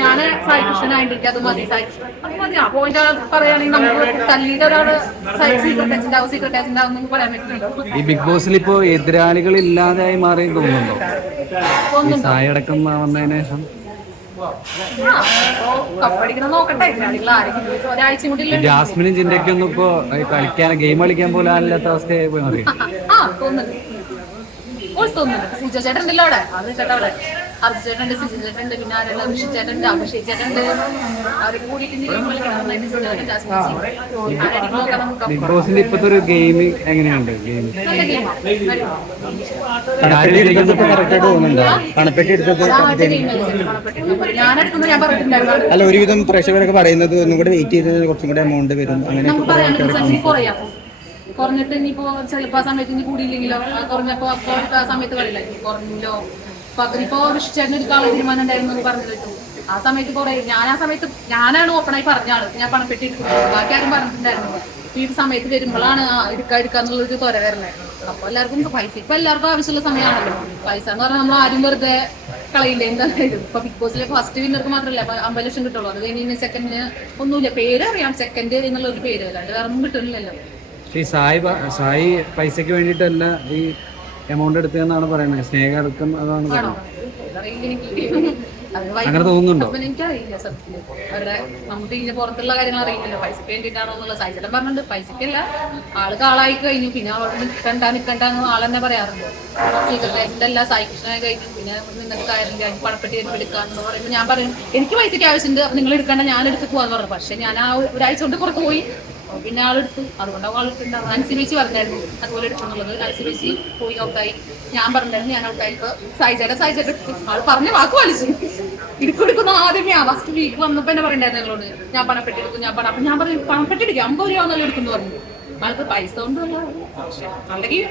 ഞാൻ സായി കൃഷ്ണനായിട്ട് അത് മതി സായി അത് മതി. ആ പോയിന്റ് പറയുകയാണെങ്കിൽ നമുക്ക് തല്ലിയിട്ട് ഒരാള് സീക്രട്ട് ഉണ്ടാവും പറയാൻ പറ്റുന്നുണ്ടോ? ഈ ബിഗ് ബോസിൽ ഇപ്പോ എതിരാളികൾ ഇല്ലാതായി മാറി തോന്നുന്നുണ്ടോ സായി അടക്കം വന്നതിന് ശേഷം? ജാസ്മിനും ചിന്തയ്ക്കും ഒന്നും ഇപ്പൊ കളിക്കാൻ ഗെയിം കളിക്കാൻ പോലും അല്ലാത്ത അവസ്ഥയായി പോയി മാറി. ചേട്ടൻ ഉണ്ടല്ലോ അവിടെ, അത് ചേട്ടാ അവിടെ അർജു ചേട്ടനുണ്ട്, സിജു ചേട്ടനുണ്ട്, പിന്നെ ആരുള്ള ഋഷി ചേട്ടനുണ്ട്, അഭിഷേക് ചേട്ടനുണ്ട്. അവർക്ക് കൂടിയിട്ട് ബിഗ് ബോസിന്റെ ഇപ്പത്തെ ഒരു ഗെയിം എങ്ങനെയുണ്ട്? ഗെയിം അല്ല, ഒരുവിധം പ്രേക്ഷകരൊക്കെ പറയുന്നത് ഒന്നും കൂടെ വെയിറ്റ് ചെയ്ത് കുറച്ചും കൂടെ എമൗണ്ട് വരും അങ്ങനെ കുറഞ്ഞിട്ട് ഇനിയിപ്പോ ചിലപ്പോ ആ സമയത്ത് ഇനി കൂടിയില്ലെങ്കിലോ, കുറഞ്ഞപ്പോ അപ്പോൾ ആ സമയത്ത് കളിയില്ല കുറഞ്ഞല്ലോ. ഇപ്പൊ ഋഷിച്ചേട്ടന് എടുക്കാനുള്ള തീരുമാനം ഉണ്ടായിരുന്നു എന്ന് പറഞ്ഞു കേട്ടു. ആ സമയത്ത് കുറെ ഞാനാണ് ഓപ്പണായി പറഞ്ഞാണ് ഞാൻ പണപ്പെട്ടി ബാക്കി ആരും പറഞ്ഞിട്ടുണ്ടായിരുന്നു. ഈ സമയത്ത് വരുമ്പോഴാണ് എടുക്കാന്നുള്ളൊരു തൊര വരണേ. അപ്പൊ എല്ലാവർക്കും പൈസ ഇപ്പൊ എല്ലാവർക്കും ആവശ്യമുള്ള സമയമാണല്ലോ. പൈസ എന്ന് പറഞ്ഞാൽ നമ്മൾ ആരും വെറുതെ കളയില്ല. എന്തായാലും ഇപ്പൊ ബിഗ് ബോസിലെ ഫസ്റ്റ് വിന്നർക്ക് മാത്രമല്ല 50 ലക്ഷം കിട്ടുള്ളൂ. അത് കഴിഞ്ഞ് സെക്കൻഡിന് ഒന്നുമില്ല, പേര് അറിയാം സെക്കൻഡ് എന്നുള്ള ഒരു പേര്, അല്ലാണ്ട് വേറെ ഒന്നും കിട്ടുന്നില്ലല്ലോ. ഈ സായി പൈസക്ക് വേണ്ടിയിട്ടല്ല ഈ എമൗണ്ട് എടുത്തതെന്നാണ് പറയുന്നത്. സ്നേഹം അടക്കം അതാണ് അങ്ങനെ തോന്നുന്നുണ്ടോ? എനിക്കറിയില്ല സത്യത്തിൽ. അവരുടെ നമുക്ക് ഇതിന് പുറത്തുള്ള കാര്യങ്ങൾ അറിയില്ലല്ലോ. പൈസക്ക് വേണ്ടിയിട്ടാണോ എന്നുള്ള സാഹചര്യം പറഞ്ഞിട്ടുണ്ട്. പൈസക്കല്ല, ആളായി കഴിഞ്ഞു. പിന്നെ അവൾ നിൽക്കണ്ടെന്ന് ആളെന്നെ പറയാറുണ്ട്. സീക്രട്ടൈസിന്റെ എല്ലാ സായികൃഷ്ണനായി കഴിഞ്ഞു. പിന്നെ നിങ്ങൾക്ക് കാര്യമില്ല, പണപ്പെട്ടി എടുക്കാന്ന് പറയുമ്പോൾ ഞാൻ പറയും എനിക്ക് പൈസക്ക് ആവശ്യമുണ്ട്, അപ്പൊ നിങ്ങൾ എടുക്കണ്ട, ഞാൻ എടുത്ത് പോവാന്ന് പറഞ്ഞു. പക്ഷെ ഞാൻ ആ ഒരാഴ്ച കൊണ്ട് പുറത്ത് പോയി, പിന്നെ ആളെടുത്തു. അതുകൊണ്ടാണ് ആളെടുത്തിട്ടുണ്ടാവും. അൻസിബേച്ചി പറഞ്ഞായിരുന്നു അതുപോലെ എടുക്കുന്നുള്ളത്. അൻസിബേച്ചി പോയി ഔട്ടായി. ഞാൻ പറഞ്ഞായിരുന്നു ഞാൻ ഔട്ടായിപ്പോ സായിച്ചേട്ട എടുത്തു. ആള് പറഞ്ഞ വാക്ക് വലിച്ചു. ഇടുക്കെടുക്കുന്ന ആദ്യമേ ഫസ്റ്റ് വീക്ക് വന്നപ്പോ എന്നെ പറയണ്ടായിരുന്നു ഞങ്ങളോട് ഞാൻ പണപ്പെട്ടി എടുക്കും. അപ്പൊ ഞാൻ പറഞ്ഞു പണപ്പെട്ടി എടുക്കും 50 രൂപ നല്ല എടുക്കുന്നു പറഞ്ഞു. ആൾക്ക് പൈസ കൊണ്ട് അല്ലെങ്കിൽ